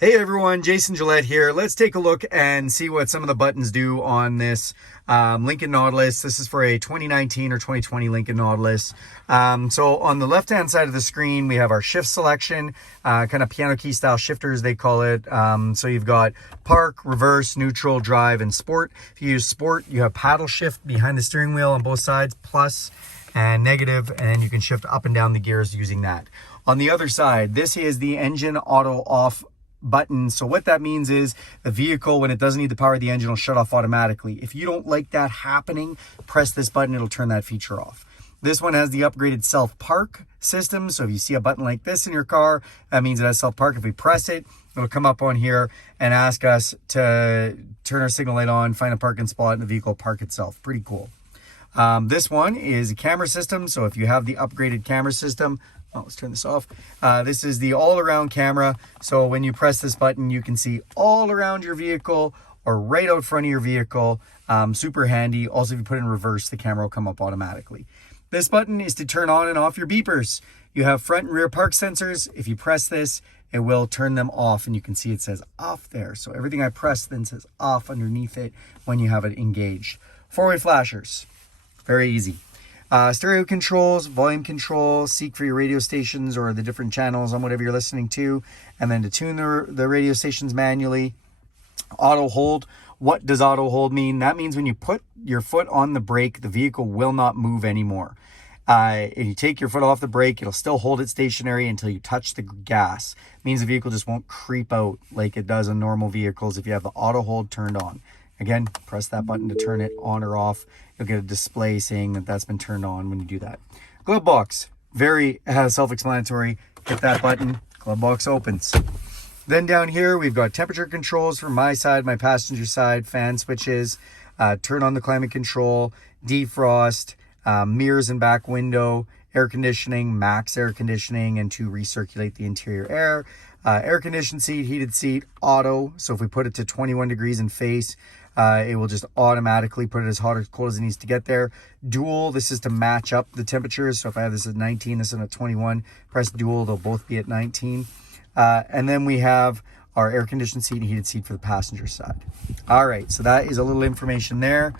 Hey everyone, Jason Gillette here. Let's take a look and see what some of the buttons do on this Lincoln Nautilus. This is for a 2019 or 2020 Lincoln Nautilus. So on the left-hand side of the screen, we have our shift selection, kind of piano key style shifters, they call it. So you've got park, reverse, neutral, drive, and sport. If you use sport, you have paddle shift behind the steering wheel on both sides, plus and negative, and you can shift up and down the gears using that. On the other side, this is the engine auto off button. So what that means is the vehicle, when it doesn't need the power of the engine, will shut off automatically. If you don't like that happening, press this button, it'll turn that feature off. This one has the upgraded self-park system. So if you see a button like this in your car, that means it has self-park. If we press it, it'll come up on here and ask us to turn our signal light on, find a parking spot, and the vehicle will park itself. Pretty cool. This one is a camera system. So if you have the upgraded camera system, let's turn this off. This is the all-around camera. So when you press this button, you can see all around your vehicle or right out front of your vehicle. Super handy. Also, if you put it in reverse, the camera will come up automatically. This button is to turn on and off your beepers. You have front and rear park sensors. If you press this, it will turn them off, and you can see it says off there. So everything I press then says off underneath it when you have it engaged. Four-way flashers. Very easy. Stereo controls, volume control, seek for your radio stations or the different channels on whatever you're listening to, and then to tune the radio stations manually. Auto hold. What does auto hold mean? That means when you put your foot on the brake, the vehicle will not move anymore. If you take your foot off the brake, it'll still hold it stationary until you touch the gas. It means the vehicle just won't creep out like it does on normal vehicles if you have the auto hold turned on. Again, press that button to turn it on or off. You'll get a display saying that that's been turned on when you do that. Glove box, very self-explanatory. Hit that button, glove box opens. Then down here, we've got temperature controls for my side, my passenger side, fan switches, turn on the climate control, defrost, mirrors and back window, air conditioning, max air conditioning, and to recirculate the interior air. Air conditioned seat, heated seat, auto. So if we put it to 21 degrees in face, it will just automatically put it as hot or cold as it needs to get there. Dual, this is to match up the temperatures. So if I have this at 19, this is at 21, press dual, they'll both be at 19. And then we have our air conditioned seat and heated seat for the passenger side. All right, so that is a little information there.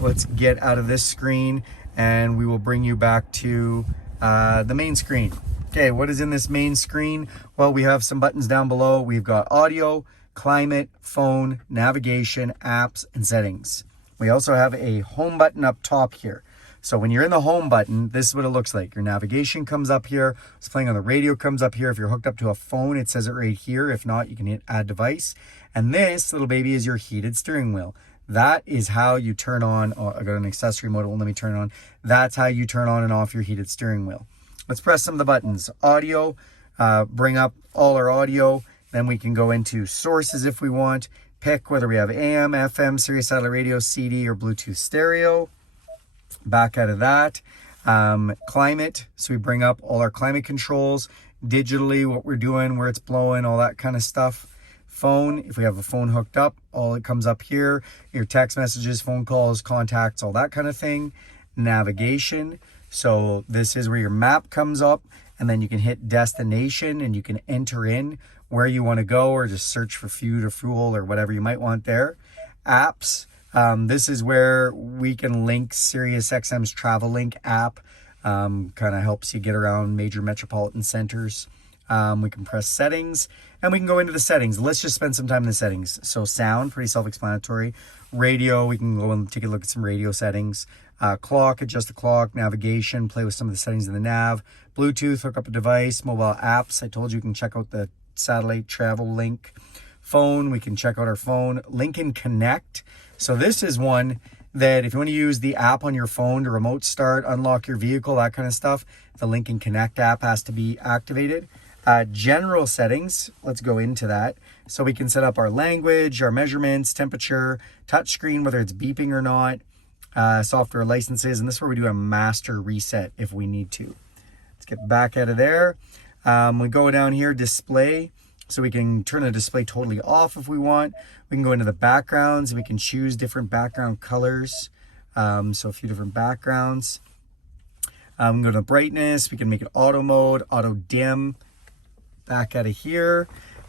Let's get out of this screen and we will bring you back to the main screen. Okay, what is in this main screen? Well, we have some buttons down below. We've got audio, climate, phone, navigation, apps, and settings. We also have a home button up top here. So when you're in the home button, this is what it looks like. Your navigation comes up here. It's playing on the radio comes up here. If you're hooked up to a phone, it says it right here. If not, you can hit add device. And this little baby is your heated steering wheel. That is how you turn on, I got an accessory mode, it won't let me turn on. That's how you turn on and off your heated steering wheel. Let's press some of the buttons. Audio, bring up all our audio. Then we can go into sources if we want. Pick whether we have AM, FM, Sirius satellite radio, CD, or Bluetooth stereo. Back out of that. Climate, so we bring up all our climate controls. Digitally, what we're doing, where it's blowing, all that kind of stuff. Phone, if we have a phone hooked up, all it comes up here. Your text messages, phone calls, contacts, all that kind of thing. Navigation. So this is where your map comes up, and then you can hit destination and you can enter in where you want to go or just search for food or fuel or whatever you might want there. Apps, this is where we can link SiriusXM's Travel Link app. Kind of helps you get around major metropolitan centers. We can press settings and we can go into the settings. Let's just spend some time in the settings. So sound, pretty self-explanatory. Radio, we can go and take a look at some radio settings. Clock, adjust the clock. Navigation, play with some of the settings in the nav. Bluetooth, hook up a device. Mobile apps, I told you can check out the satellite travel link. Phone, we can check out our phone. Lincoln Connect. So this is one that if you want to use the app on your phone to remote start, unlock your vehicle, that kind of stuff, the Lincoln Connect app has to be activated. General settings, let's go into that. So we can set up our language, our measurements, temperature, touch screen, whether it's beeping or not, software licenses, and this is where we do a master reset if we need to. Let's get back out of there. We go down here, display. So we can turn the display totally off if we want. We can go into the backgrounds. We can choose different background colors. So a few different backgrounds. We can go to brightness. We can make it auto mode, auto dim. Back out of here.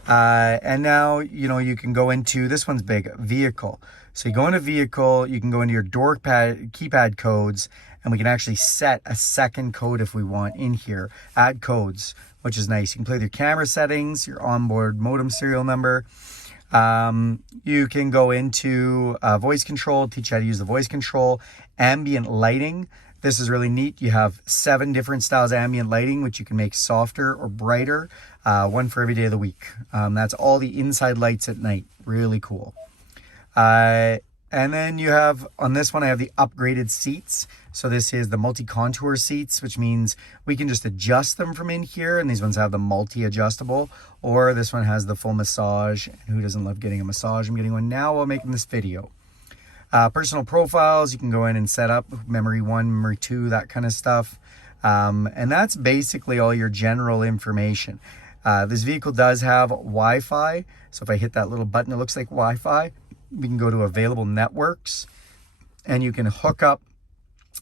And now, you can go into, this one's big, vehicle. So you go into vehicle, you can go into your door keypad codes, and we can actually set a second code if we want in here, add codes, which is nice. You can play with your camera settings, your onboard modem serial number. You can go into voice control, teach you how to use the voice control, ambient lighting. This is really neat. You have 7 different styles of ambient lighting, which you can make softer or brighter, one for every day of the week. That's all the inside lights at night. Really cool. And then you have, on this one, I have the upgraded seats. So this is the multi-contour seats, which means we can just adjust them from in here. And these ones have the multi-adjustable, or this one has the full massage. Who doesn't love getting a massage? I'm getting one now while making this video. Personal profiles, you can go in and set up memory 1, memory 2, that kind of stuff. And that's basically all your general information. This vehicle does have Wi-Fi. So if I hit that little button, it looks like Wi-Fi. We can go to available networks, and you can hook up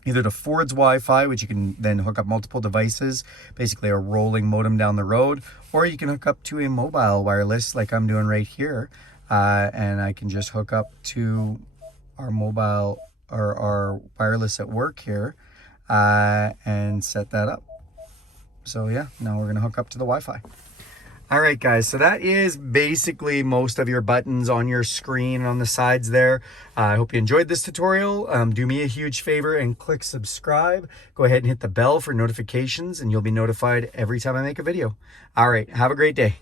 either to Ford's Wi-Fi, which you can then hook up multiple devices, basically a rolling modem down the road, or you can hook up to a mobile wireless like I'm doing right here. And I can just hook up to our mobile or our wireless at work here and set that up. So yeah, now we're gonna hook up to the Wi-Fi. All right, guys, so that is basically most of your buttons on your screen on the sides there. I hope you enjoyed this tutorial. Do me a huge favor and click subscribe. Go ahead and hit the bell for notifications, and you'll be notified every time I make a video. All right, have a great day.